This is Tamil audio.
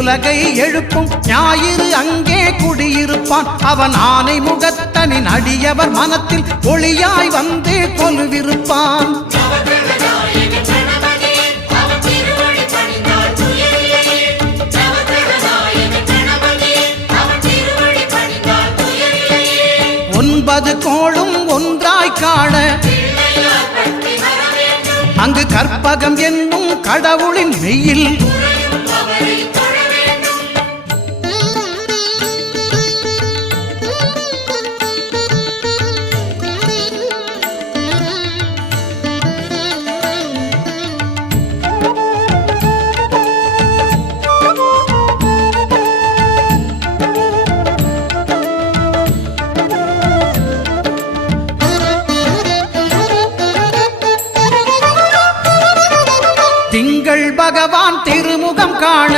உலகை எழுப்பும் ஞாயிறு அங்கே குடியிருப்பான். அவன் ஆனை முகத்தனின் அடியவர் மனத்தில் ஒளியாய் வந்து கொலுவிருப்பான். ஒன்பது கோளும் ஒன்றாய் காண அங்கு கற்பகம் என்னும் கடவுளின் மெய்யில் திங்கள் பகவான் திருமுகம் காண